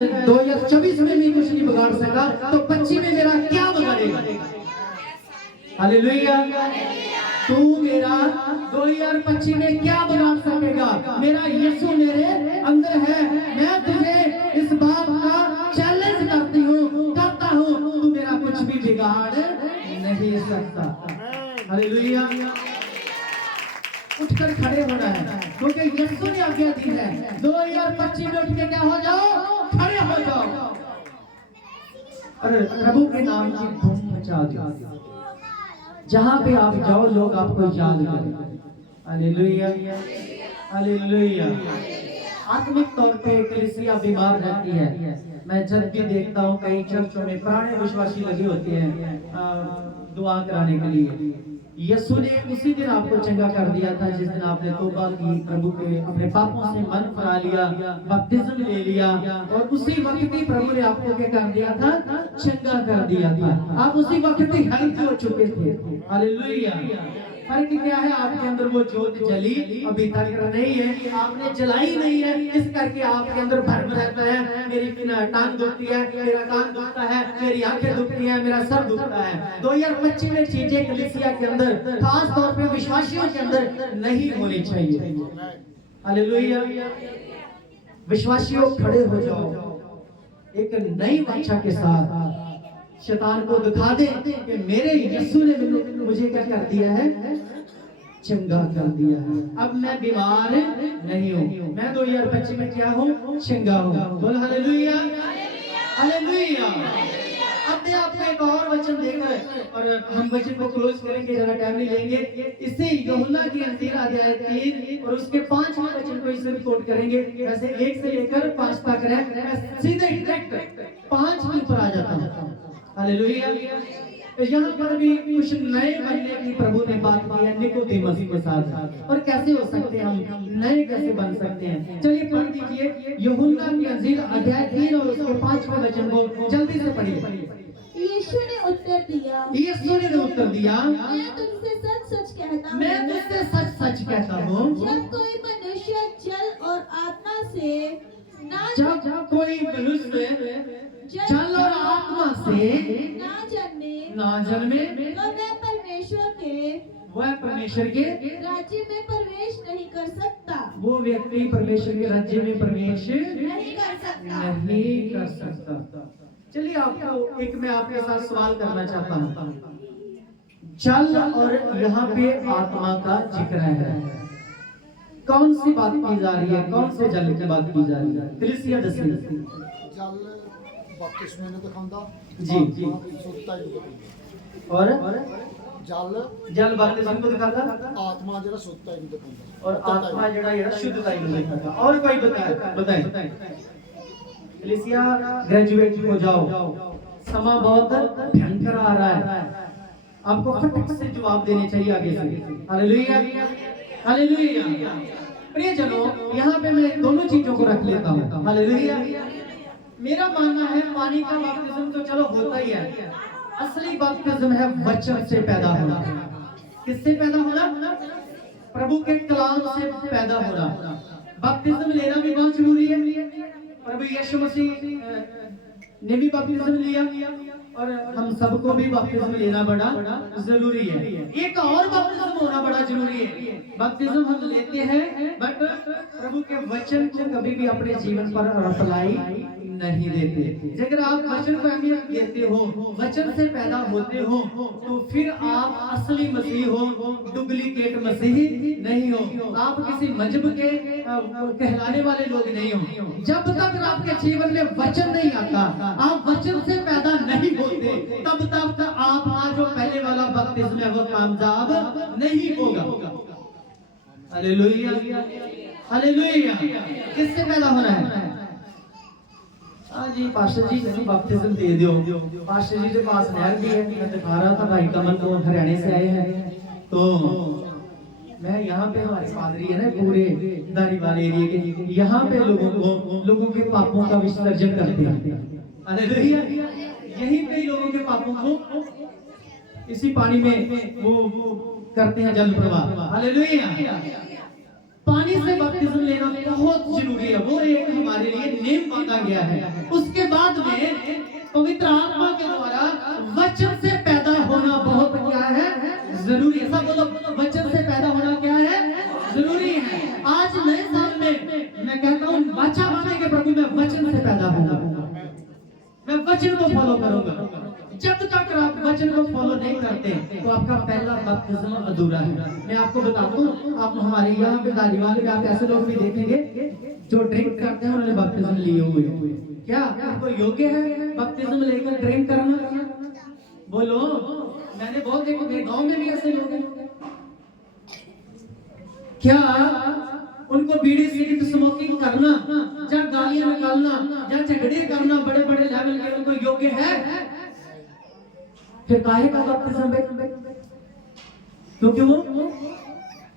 2024 में भी कुछ नहीं बिगाड़ सका, तो 25 में मेरा क्या बिगाड़ेगा? हालेलुया। तू मेरा 2025 में क्या बिगाड़ सकेगा? मेरा यीशु मेरे अंदर है। मैं तुझे इस बात का चैलेंज करता हूँ, तू मेरा कुछ भी बिगाड़ नहीं सकता। हालेलुया। उठकर खड़े होना है, क्योंकि यीशु ने आज्ञा दी है 2025 में उठ के क्या हो जाओ? खड़े हो जाओ और प्रभु के नाम की धूम मचा दो। जहां पे आप जाओ लोग आपको याद करें। Hallelujah, hallelujah. आत्मिक तौर पे कलीसिया बीमार रहती है। मैं जब भी देखता हूँ कई चर्चों में पुराने विश्वासी लगे होते हैं दुआ कराने के लिए। यीशु ने उसी दिन आपको चंगा कर दिया था जिस दिन आपने तौबा की, प्रभु के अपने पापों से मन फिरा लिया, बपतिस्म ले लिया, और उसी वक्त ही प्रभु ने आपको क्या कर दिया था? चंगा कर दिया था। आप उसी वक्त ही हेल्थ हो चुके थे। हालेलुया। फर्क क्या है? आपके अंदर वो जोत जली अभी तक नहीं है, आपने जलाई नहीं है, इस करके आपके अंदर भरम रहता है। मेरी टांग दुखती है, मेरा कान दुखता है, मेरी आंखें दुखती है, मेरा सर दुखता है। 2025 में चीजें कलीसिया के अंदर, खास तौर पे विश्वासियों के अंदर नहीं होनी चाहिए। हालेलुया। विश्वासियों खड़े हो जाओ एक नई वाचा के साथ। शैतान को दिखा दे कि मेरे यीशु ने मुझे क्या कर दिया है? चंगा कर दिया है। अब मैं बीमार नहीं हूँ, मैं 2025 में क्या हूँ? चंगा हूँ। बोल हालेलुया, हालेलुया। अब मैं आपको एक और वचन देकर और हम वचन को क्लोज करेंगे, ज्यादा टाइम नहीं लेंगे। इसे यूहन्ना की अंजील अध्याय 3 और उसके 5वें वचन को इसे कोट करेंगे। वैसे 1 से लेकर 5 तक है, मैं सीधे डायरेक्ट 5 के ऊपर आ जाता हूँ। हालेलुया। तो यहाँ पर भी कुछ नए बनने की प्रभु ने बात की है निकोदेमस के साथ। और कैसे हो सकते हैं हम नए, कैसे बन सकते हैं? चलिए पढ़ दीजिए यूहन्ना की अंजील अध्याय 3 और उसके 5वें वचन को जल्दी से पढ़िए। यीशु ने उत्तर दिया, मैं तुमसे सच सच कहता हूँ, मैं तुझसे सच सच कहता हूँ, जब कोई मनुष्य जल और आत्मा से जब कोई मनुष्य जल और आत्मा से ना जन्मे तो वह परमेश्वर के राज्य में प्रवेश नहीं कर सकता। वो व्यक्ति परमेश्वर के राज्य में प्रवेश नहीं कर सकता। चलिए आपको एक मैं आपके साथ सवाल करना चाहता हूँ। जल और यहाँ पे आत्मा का जिक्र है, कौन सी बात की जा रही है? कौन से जल की बात की जा रही है? कलीसिया दस जल बपतिस्मे ने दिखांदा जी जी, और जल बपतिस्मे को दिखाता, आत्मा जरा सुधता ही दिखांदा, और आत्मा जड़ा शुद्धता ही दिखाता। और कोई बताए? कलीसिया ग्रेजुएट हो जाओ, समा बहुत भयंकर आ रहा है, आपको फटक से जवाब देने चाहिए आगे से। Hallelujah, hallelujah. प्रियजनों, यहाँ पे मैं दोनों चीजों को रख लेता हूँ। हालेलुया। मेरा मानना है पानी का बपतिस्म तो चलो होता ही है, असली बपतिस्म है वचन से पैदा होना। किससे पैदा होना? प्रभु के कलाम से पैदा होना। बपतिस्म लेना भी बहुत जरूरी है। प्रभु यीशु मसीह ने भी बपतिस्म लिया और हम सबको भी बपतिस्म लेना बड़ा जरूरी है। एक और बपतिस्म होना बड़ा जरूरी है। बपतिस्म हम लेते हैं बट प्रभु के वचन को कभी भी अपने जीवन पर अप्लाई नहीं देते। अगर आप वचन को अहमियत देते हो, वचन से पैदा होते हो, तो फिर आप असली मसीह हो, डुप्लीकेट मसीह नहीं हो। आप किसी मजहब के कहलाने वाले लोग नहीं हो। जब तक आपके जीवन में वचन नहीं आता, आप वचन से पैदा नहीं होते, तब तक आप आज जो पहले वाला बपतिस्म है वो कामयाब नहीं होगा। Hallelujah, hallelujah. किससे पैदा होना है? हाँ जी, पास्टर जी किसी बपतिस्म दे दो। पास्टर जी के पास नहर भी है, मैं दिखा रहा था भाई कमल को, हरियाणा से आए हैं। तो मैं यहाँ पे हमारे पादरी है ना पूरे दारीवाल एरिया के, यहाँ पे लोगों के पापों का विसर्जन करते हैं। हालेलुया। यहीं पे लोगों के पापों को इसी पानी में वो करते हैं जल प्रवाह। हालेलुया। पानी से बपतिस्म लेना बहुत जरूरी है, वो एक हमारे लिए नेम बांधा गया है। उसके बाद में पवित्र आत्मा के द्वारा वचन से पैदा होना बहुत क्या है, जरूरी है। सब बोलो, वचन से पैदा होना क्या है, जरूरी है। आज नए साल में मैं कहता हूँ वाचा मानेंगे प्रभु, मैं वचन से पैदा होऊंगा, मैं वचन को फॉलो करूंगा। जब तक आप वचन को फॉलो नहीं करते तो आपका पहला बपतिस्म अधूरा है। मैं आपको बताता हूँ, आप हमारे यहाँ पे दारीवाल में आप ऐसे लोग भी देखेंगे जो ड्रिंक करते हैं, उन्होंने बपतिस्म लिए हुए। क्या आपको योग्य है बपतिस्म लेकर ड्रिंक करना? बोलो, मैंने बहुत देखा, मेरे गांव में भी ऐसे लोग हैं। क्या उनको बीड़ी सिगरेट स्मोकिंग करना या गालियां निकालना या झगड़े करना बड़े बड़े लेवल के उनको योग्य है? फिर काहे का बपतिस्म? क्योंकि वो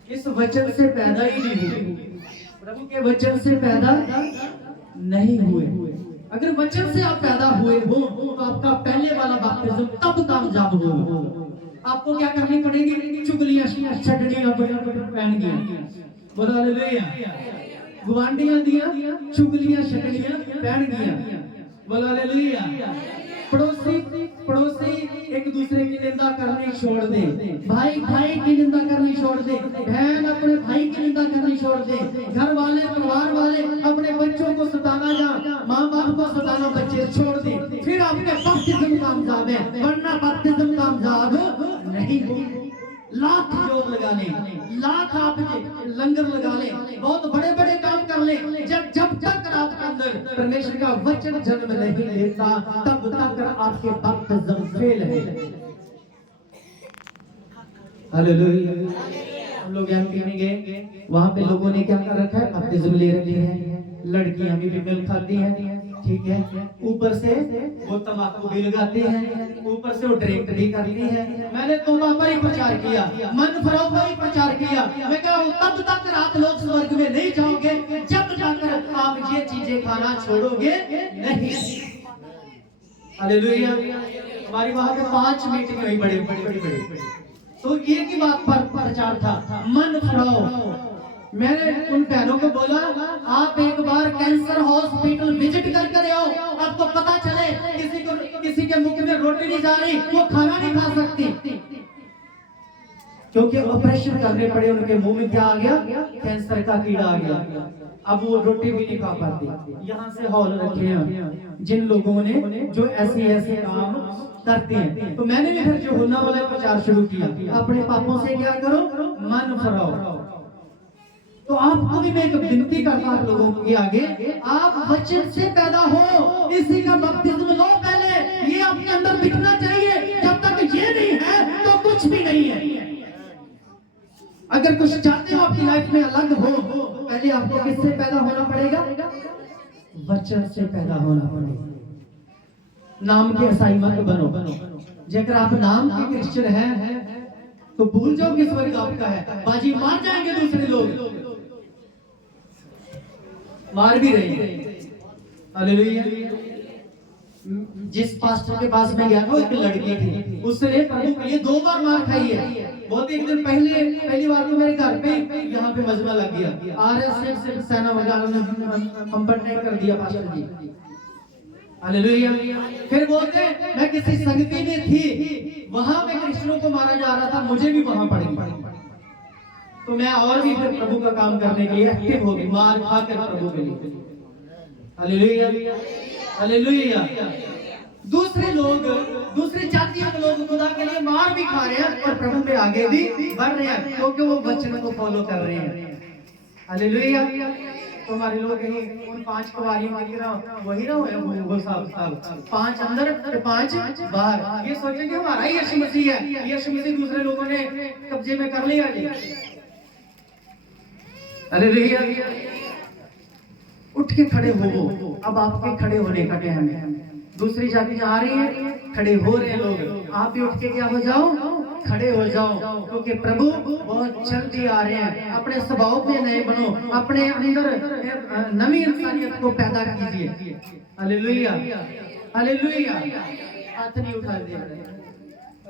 इस वचन से पैदा ही नहीं हुए, प्रभु के वचन से पैदा नहीं हुए। अगर वचन से आप पैदा हुए हो तो आपका पहले वाला बपतिस्म तब कामयाब हो। आपको क्या करनी पड़ेगी? चुगलियां छड़नियां पहनगी, बोलो हालेलुया। गुआंढियां दियां चुगलियां छड़नियां पहनगी, बोलो हालेलुया। पड़ोसी एक दूसरे की निंदा करनी छोड़ दे, भाई भाई की निंदा करनी छोड़ दे, बहन अपने भाई की निंदा करनी छोड़ दे, घर वाले परिवार वाले अपने बच्चों को सताना या माँ बाप को सताना बच्चे छोड़ दे, फिर आपके बपतिस्म कामयाब है, वरना बपतिस्म कामयाब नहीं। लाख जोर लगा ले, लाख आप लंगर लगा ले, बहुत बड़े बड़े काम कर ले, जब तक आपके अंदर परमेश्वर का वचन जन्म नहीं लेता तब तक आपके बपतिस्म फेल है। हालेलुया। हम लोग एमपी में गए, वहां पे लोगों ने क्या कर रखा है, बपतिस्म ले रखी है, लड़कियां भी मिल खाती हैं, ठीक है, ऊपर से वो तंबाकू भी लगाते हैं, ऊपर से वो ड्रिंक भी करती है। मैंने तो पर ही प्रचार किया, मन फराव पर ही प्रचार किया। मैं कहा तब तक रात लोग स्वर्ग में नहीं जाओगे जब तक आप ये चीजें खाना छोड़ोगे नहीं। हालेलुया। हमारी वहां पे 5 मीटिंग हुई, बड़ी तो एक ही बात पर प्रचार था, मन फराव। मैंने उन बहनों को बोला, आप एक बार कैंसर हॉस्पिटल विजिट करके आओ, आपको पता चले किसी के मुख में रोटी नहीं जा रही, वो खाना नहीं खा सकती, क्योंकि ऑपरेशन करने पड़े, उनके मुंह में क्या आ गया, कैंसर का कीड़ा आ गया। अब वो रोटी भी नहीं खा पाती। यहाँ से हॉल रखे हैं जिन लोगों ने जो ऐसे काम करते हैं। तो मैंने भी फिर जो होना वाला प्रचार शुरू किया, अपने पापों से क्या करो, मन फराओ। तो आपको भी मैं एक विनती करता हूं लोगों के आगे, आप वचन से पैदा हो, इसी का बपतिस्म लो पहले, ये आपके अंदर दिखना चाहिए। जब तक ये नहीं है तो कुछ भी नहीं है। अगर कुछ चाहते हो आपकी लाइफ में अलग हो, तो पहले आपको किससे पैदा होना पड़ेगा, वचन से पैदा होना पड़ेगा। नाम के ईसाई मत बनो। जेकर आप नाम के क्रिश्चियन हैं तो भूल जाओ कि स्वर्ग आपका है, बाजी मार जाएंगे दूसरे लोग, मार भी रहे हैं। हालेलुया। जिस पास्टर के पास मैं गया था, एक लड़की थी, उसने प्रभु के लिए 2 बार मार खाई है। बहुत एक दिन पहली बार तो मेरे घर पे यहाँ पे मजमा लग गया, आरएसएस सेना वगैरह ने कंपनी कर दिया पास्टर जी। हालेलुया। फिर बोलते मैं किसी संगति में थी, वहां पे क्रिश्चियनों को मारा जा रहा था, मुझे भी वहां पड़ी, तो मैं और भी फिर प्रभु का काम करने के लिए एक्टिव हो गई, मार खाकर प्रभु के लिए। Hallelujah, hallelujah. दूसरे लोग, दूसरी जातियों के लोग खुदा के लिए मार भी खा रहे हैं और प्रभु में आगे भी बढ़ रहे हैं, क्योंकि वो वचन को फॉलो कर रहे हैं। हालेलुया। तो हमारे लोग कहीं उन 5 कुवारियों की तरह वही ना वो साहब 5 अंदर 5 बाहर, ये सोचे कि हमारा ही यीशु मसीह है, यीशु मसीह दूसरे लोगों ने कब्जे में कर लिया जी। हालेलुया। उठ के खड़े हो, अब आपके खड़े होने का टाइम है। दूसरी जाति आ रही है, खड़े हो रहे लोग, आप भी उठ के क्या हो जाओ, खड़े हो जाओ, क्योंकि प्रभु बहुत जल्दी आ रहे हैं। अपने स्वभाव में नए बनो, अपने अंदर नवी इंसानियत को पैदा कीजिए। Hallelujah, hallelujah. हाथ नहीं उठा दे,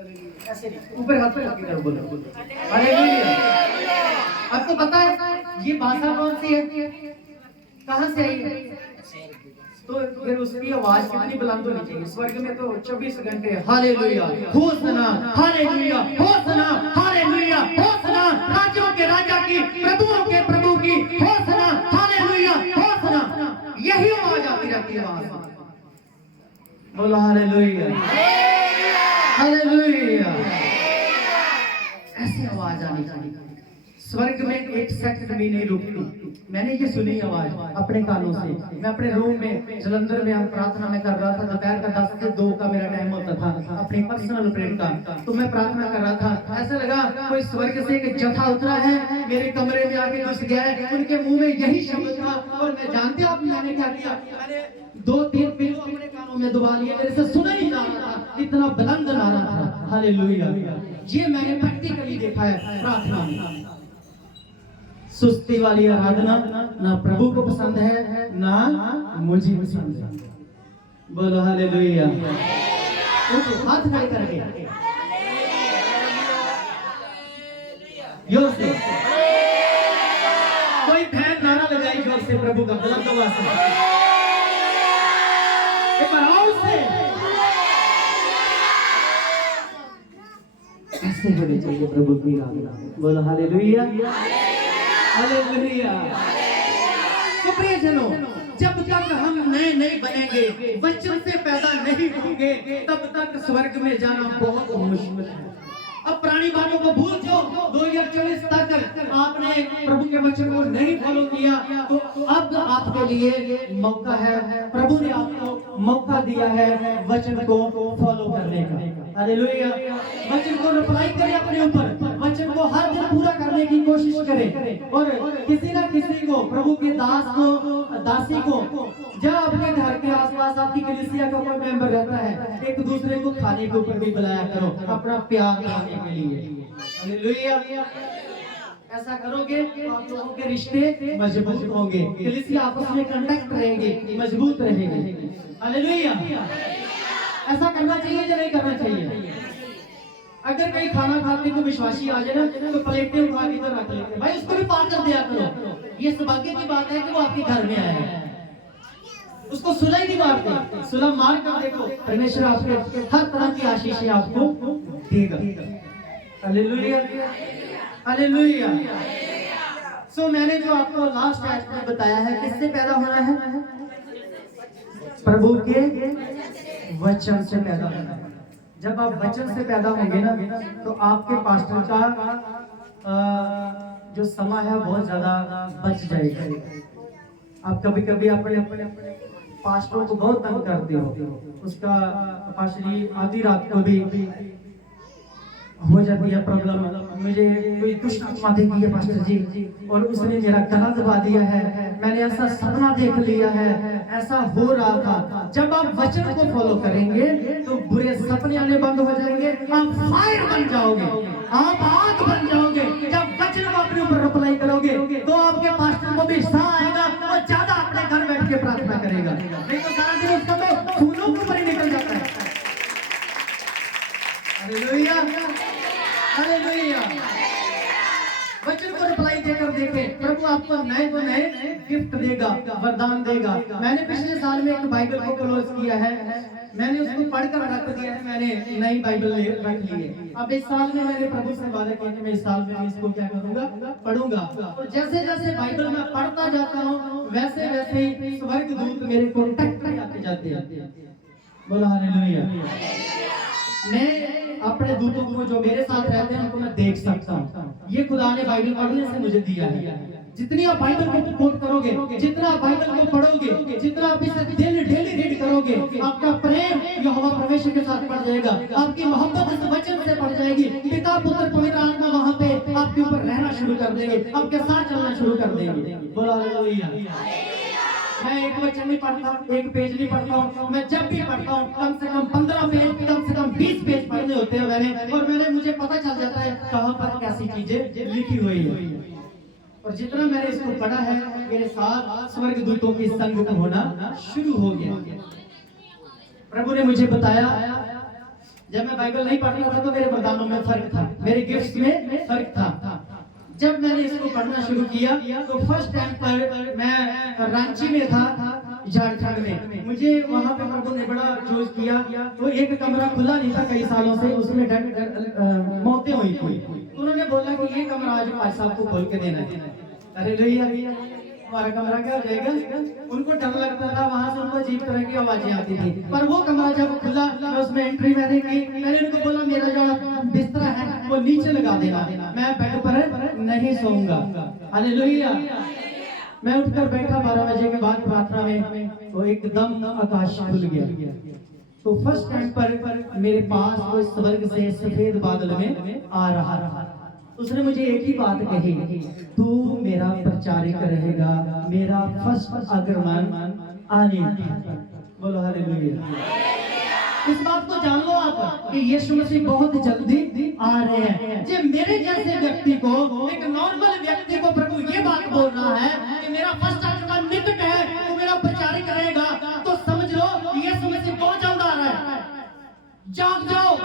ऐसे नहीं, ऊपर हाथ पे रख कर बोलो हालेलुया। आपको पता है ये भाषा कौन सी है, कहाँ से आई है? तो फिर उसकी आवाज कितनी बुलंद होनी चाहिए? स्वर्ग में तो 24 घंटे हालेलुया होसना हालेलुया होसना हालेलुया होसना, राज्यों के राजा की प्रभुओं के प्रभु की होसना हालेलुया होसना, यही आवाज आती रहती है वहां से। बोलो हालेलुया हालेलुया, ऐसी आवाज आनी चाहिए। स्वर्ग में एक सेकंड भी नहीं रुकती। मैंने ये सुनी आवाज अपने कानों से। मैं अपने रूम में जलंधर में हम प्रार्थना में कर रहा था, दोपहर का 10 से 2 का मेरा टाइम होता था अपनी पर्सनल प्रेयर का। तो मैं प्रार्थना कर रहा था, ऐसा लगा कोई स्वर्ग से एक जथा उतरा है, मेरे कमरे में आके घुस गया है। उनके मुंह में यही शब्द था और मैं जानते आप मैंने क्या किया, मैंने 2-3 पिलो अपने कानों में दबा लिए, मेरे से सुना ही जा रहा था, इतना बुलंद नारा था हालेलुया। ये मैंने प्रैक्टिकली देखा है प्रार्थना में। सुस्ती वाली आराधना ना प्रभु को पसंद है ना मुझे पसंद है। बोलो हालेलुया। हाथ खड़े करके जोर से कोई फैन नारा लगाई जोर से प्रभु का बुलंद आवाज से, एक बार और से। ऐसे होनी चाहिए प्रभु की आराधना। बोलो हालेलुया हालेलुया। तो प्रियजनों, जब तक हम नए नहीं बनेंगे, वचन से पैदा नहीं होंगे, तब तक स्वर्ग में जाना बहुत मुश्किल है। अब पुरानी बातों को भूल जाओ। 2024 तक आपने प्रभु के वचन को नहीं फॉलो किया, तो अब आपके लिए मौका है। प्रभु ने आपको मौका दिया है वचन को फॉलो करने का। हालेलुया। वचन को अप्लाई करें अपने ऊपर, वचन को हर दिन पूरा करने की कोशिश करें। और किसी ना किसी को, प्रभु के दास को, दासी को, जब अपने घर के आसपास आपकी कलीसिया का कोई मेंबर रहता है, एक दूसरे को खाने के ऊपर भी बुलाया करो, अपना प्यार दिखाने के लिए। हालेलुया। ऐसा करोगे तो आप लोगों के रिश्ते मजबूत होंगे, कलीसिया आपस में कांटेक्ट रहेंगे, मजबूत रहेंगे। हालेलुया। ऐसा करना चाहिए या नहीं करना चाहिए? अगर कहीं खाना खाते को विश्वासी आ जाए ना, तो प्लेटें उठा के इधर रख लेते, भाई उसको भी पार कर दिया करो। ये सौभाग्य की बात है कि वो आपके घर में आया है। उसको सुला ही नहीं मारते, सुला मार कर देखो, परमेश्वर आपके हर तरह की आशीष आपको देगा। Hallelujah hallelujah. सो मैंने जो आपको लास्ट आज में बताया है, किससे पैदा होना है? प्रभु के वचन से पैदा होना है। जब आप वचन से पैदा होंगे ना, तो आपके पास्टर का जो समय है बहुत ज्यादा बच जाएगा। आप कभी कभी अपने पास्टरों को बहुत तंग करते हो, उसका पास्टरी आधी रात को भी हो जाती है प्रॉब्लम। मुझे कोई दुष्ट आत्मा देखी है पास्टर जी, और उसने मेरा गला दबा दिया है, मैंने ऐसा सपना देख लिया है, ऐसा हो रहा था। जब आप वचन को फॉलो करेंगे तो बुरे सपने आने बंद हो जाएंगे, आप फायर बन जाओगे, आप आग बन जाओगे। जब वचन को अपने ऊपर अप्लाई करोगे तो आपके पास्टर को भी साह आएगा और ज्यादा अपने घर बैठ के प्रार्थना करेगा। नहीं तो सारा दिन उसका तो फूलों के ऊपर ही निकल जाता है। Hallelujah hallelujah. वचन को रिप्लाई देकर देखें, प्रभु आपको नए तो नए गिफ्ट देगा, वरदान देगा। मैंने पिछले साल में एक बाइबल को क्लोज किया है, मैंने उसको पढ़कर रख दिया है, मैंने नई बाइबल रख ली है। अब इस साल में मैंने प्रभु से वादा किया कि मैं इस साल में इसको क्या करूंगा, पढ़ूंगा। और जैसे जैसे बाइबल में पढ़ता जाता हूँ, वैसे वैसे ही स्वर्गदूत मेरे कॉन्टैक्ट में आते जाते हैं। बोला हालेलुया। मैं अपने दूतों को जो मेरे साथ रहते हैं उनको मैं देख सकता हूँ। ये खुदा ने बाइबल पढ़ने से मुझे दिया है। जितनी आप बाइबल को कोट करोगे, जितना आप बाइबल को पढ़ोगे, जितना आप इसे डेली रीड करोगे, आपका प्रेम यहोवा परमेश्वर के साथ बढ़ जाएगा, आपकी मोहब्बत इस वचन से बढ़ जाएगी। पिता पुत्र पवित्र आत्मा वहां पे आपके ऊपर रहना शुरू कर देंगे, आपके साथ चलना शुरू कर देंगे। बोला हालेलुया। मैं एक वचन नहीं पढ़ता, एक पेज नहीं पढ़ता हूँ, मैं जब भी पढ़ता हूँ कम से कम 15 पेज, कम से कम 20 पेज पढ़ने होते हैं मैंने, और मुझे पता चल जाता है कहाँ पर कैसी चीजें लिखी हुई है। और जितना मैंने इसको पढ़ा है, मेरे साथ स्वर्गदूतों की संग होना शुरू हो गया। प्रभु ने मुझे बताया जब मैं बाइबल नहीं पढ़ता था तो मेरे वरदानों में फर्क था, मेरे गिफ्ट्स में फर्क था। जब मैंने इसको पढ़ना शुरू किया तो फर्स्ट टाइम पर मैं रांची में था, झारखंड में। मुझे वहां पे प्रभु ने बड़ा चूज किया। तो एक कमरा खुला नहीं था कई सालों से, उसमें मौतें हुई थी। तो उन्होंने बोला कि ये कमरा आज भाई साहब को खोल के देना है। अरे भैया हमारा कमरा क्या हो जाएगा? उनको डर लगता था, वहां से उनको अजीब तरह की आवाजें आती थी। पर वो कमरा जब खुला, मैं उसमें एंट्री मैंने की। मैंने उनको बोला मेरा जो बिस्तर है वो नीचे लगा देना, मैं बेड पर नहीं सोऊंगा। हालेलुया। मैं उठकर बैठा 12 बजे के बाद प्रार्थना में, तो एकदम आकाश खुल गया। तो फर्स्ट टाइम पर मेरे पास वो स्वर्ग से सफेद बादल में आ रहा। उसने मुझे एक ही बात कही, तू मेरा प्रचारक रहेगा, मेरा फर्स्ट आगमन आने। बोलो हालेलुया। इस बात को जान लो आप कि यीशु मसीह बहुत जल्दी आ रहे हैं। जब मेरे जैसे व्यक्ति को, एक नॉर्मल व्यक्ति को प्रभु ये बात बोल रहा है कि मेरा फर्स्ट आगमन निकट है, तू मेरा प्रचारक रहेगा, तो समझ लो यीशु मसीह बहुत जल्द आ रहा है। जाग जाओ।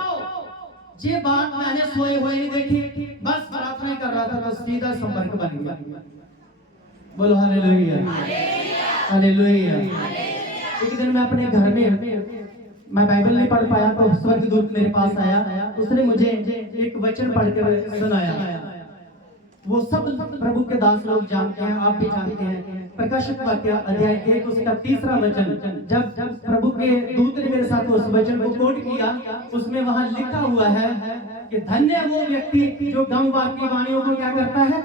ये बात मैंने सोए हुए नहीं देखी, बस प्रार्थना कर रहा था, तो सीधा संपर्क बन गया। बोलो हालेलुया। हालेलुया। एक दिन मैं अपने घर में, मैं बाइबल नहीं पढ़ पाया, तो स्वर्गदूत मेरे पास आया। उसने मुझे एक वचन पढ़कर सुनाया। वो सब प्रभु के दास लोग जानते हैं, आप भी जानते हैं। प्रकाशित वाक्य अध्याय 1 उसका 3रा वचन। जब प्रभु के दूत ने मेरे साथ उस वचन को कोट किया, उसमें वहां लिखा हुआ है कि धन्य है वो व्यक्ति जो गमवार की वाणियों को क्या करता है,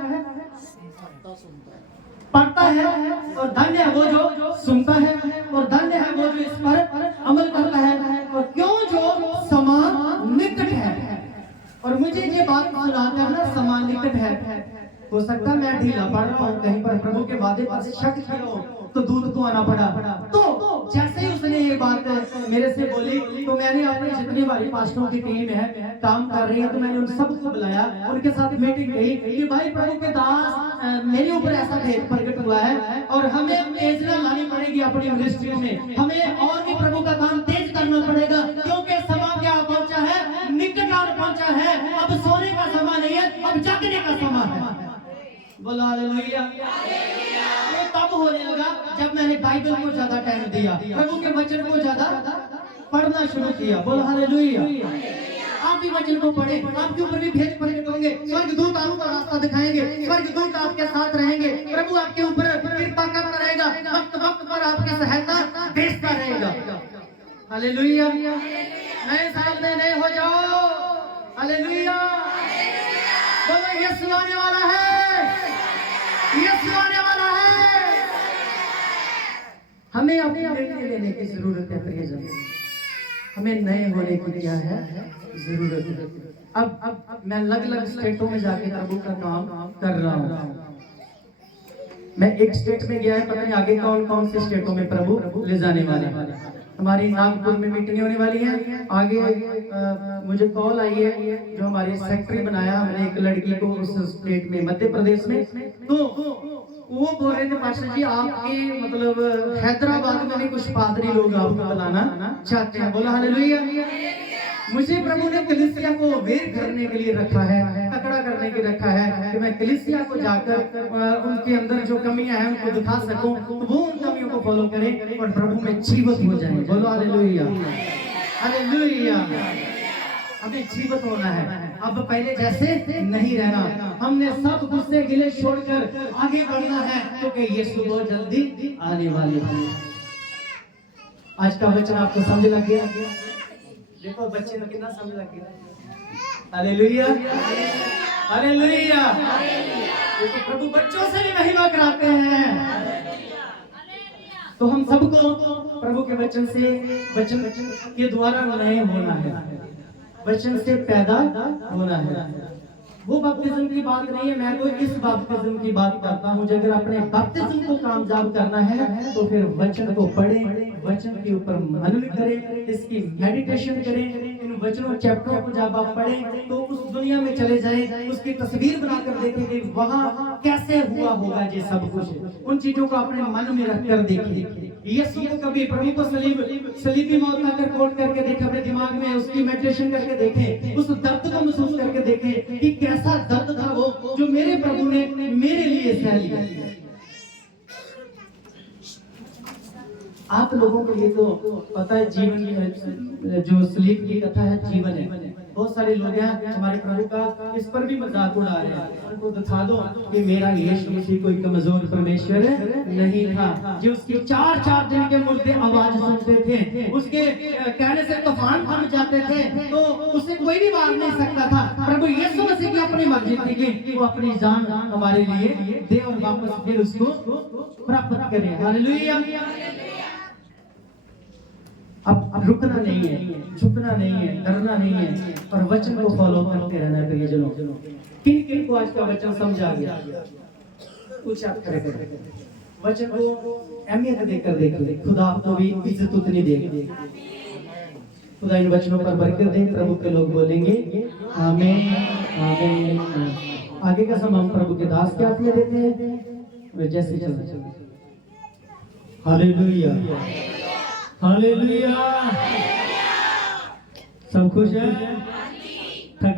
पढ़ता है, और धन्य है वो जो सुनता है, और धन्य है वो जो इस पर अमल करता है। और क्यों जो समान निकट है। और मुझे ये बात सुनाकर ना समान निकट है, हो सकता मैं ढीला पड़ रहा हूँ, कहीं पर प्रभु के वादे पर शक किया हो तो दूध को आना पड़ा। तो जैसे ही उसने ये बात मेरे से बोली, तो मैंने अपने जितने भाई पास्टरों की टीम है काम कर रही है, तो मैंने उन सबको बुलाया, उनके साथ मीटिंग की कि भाई प्रभु के दास मेरे ऊपर ऐसा भेद प्रकट हुआ है और हमें तेजना लानी पड़ेगी अपनी मिनिस्ट्री में, हमें और भी प्रभु का काम तेज करना पड़ेगा, क्योंकि समय क्या पहुंचा है, निकट आ पहुंचा है। अब सोने का समय नहीं है, अब जागने का समय है। बोलो हालेलुया। ये तब होने लगा जब मैंने बाइबल को ज्यादा टाइम दिया, प्रभु के वचन को ज्यादा पढ़ना शुरू किया। बोलो हालेलुया। आप भी वचन को पढ़े, आपके ऊपर भी भेद प्रकट होंगे, स्वर्गदूत आपको रास्ता दिखाएंगे, स्वर्गदूत आपके साथ रहेंगे, प्रभु आपके ऊपर कृपा करता रहेगा, वक्त वक्त पर आपकी सहायता भेजता रहेगा। हालेलुया। नए साल में नए हो जाओ। हालेलुया। बोलो यीशु आने वाला है, यीशु आने वाला है। हमें अपने निर्णय लेने की जरूरत है प्रियजन, हमें नए होने की क्या है जरूरत है। अब मैं अलग अलग स्टेटों में जाके प्रभु का काम कर रहा हूँ। मैं एक स्टेट में गया है, पता नहीं आगे कौन कौन से स्टेटों में प्रभु ले जाने वाले हैं। हमारी नागपुर में मीटिंग होने वाली है। आगे मुझे कॉल आई है, जो हमारी सेक्रेटरी बनाया हमने एक लड़की को उस स्टेट में, मध्य प्रदेश में, तो वो बोल रहे थे पास्टर जी आपके मतलब हैदराबाद में भी कुछ पादरी लोग आपको बुलाना चाहते हैं। बोला हालेलुया। मुझे प्रभु ने कलीसिया को वेर करने के लिए रखा है, तकड़ा करने के लिए रखा है कि मैं कलीसिया को जाकर उनके अंदर जो कमियां हैं उनको दिखा सकूं, तो वो उन कमियों को फॉलो करें और प्रभु में जीवित हो जाएं। बोलो हालेलुया। हालेलुया। हमें जीवित होना है, अब पहले जैसे नहीं रहना। हमने सब गुस्से गिले छोड़कर आगे बढ़ना है, क्योंकि यीशु बहुत जल्दी आने वाले हैं। आज का वचन आपको समझ लग गया? देखो बच्चे को कितना समझ लग गया। हालेलुया। हालेलुया। क्योंकि प्रभु बच्चों से भी महिमा कराते हैं। तो हम सबको प्रभु के वचन से, वचन के द्वारा नए होना है, वचन से पैदा होना है। वो बपतिस्म की बात नहीं है, मैं तो इस बपतिस्म की बात करता हूँ। अगर अपने बपतिस्म को कामयाब करना है तो फिर वचन को पढ़ें, वचन के ऊपर मनन करें, इसकी मेडिटेशन करें। इन वचनों चैप्टरों को जब आप पढ़ें तो उस दुनिया में चले जाएं, उसकी तस्वीर बनाकर देखेंगे वहाँ कैसे हुआ होगा ये सब कुछ। उन चीजों को अपने मन में रखकर देखिए। यीशु को कभी प्रभु को सलीबी मौत का कोट करके देखा, अपने दिमाग में उसकी उसकी मेडिटेशन करके देखें, उस दर्द को महसूस करके देखें कि कैसा दर्द था वो जो मेरे प्रभु ने मेरे लिए सह लिया। आप लोगों के लिए तो पता है जीवन की जो स्लीप की कथा है जीवन है। बहुत सारे लोग हैं हमारे प्रभु का इस पर भी मजाक उड़ा रहे हैं। उनको दिखा दो कि मेरा यीशु मसीह कोई कमजोर परमेश्वर नहीं था, जो उसके 4-4 दिन के मुर्दे आवाज सुनते थे, उसके कहने से तूफान थम जाते थे, तो उसे कोई भी मार नहीं सकता था। प्रभु यीशु मसीह की अपनी मर्जी थी कि वो अपनी जान हमारे लिए दे और वापस फिर उसको प्राप्त करे। हालेलुया। अब रुकना नहीं है, झुकना नहीं है, डरना नहीं है, और वचन को फॉलो करते रहना है। प्रियजनों, किन किन को आज का वचन समझा गया? कुछ आप खड़े करें, वचन को अहमियत देकर देखिए। खुदा आपको भी इज्जत उतनी देगी। खुदा इन वचनों पर बरकत दे। प्रभु के लोग बोलेंगे आमीन, आमीन। आगे का समय हम प्रभु के दास के हाथ में देते हैं। जैसे चलते हालेलुया, हालेलुया। सब खुश है?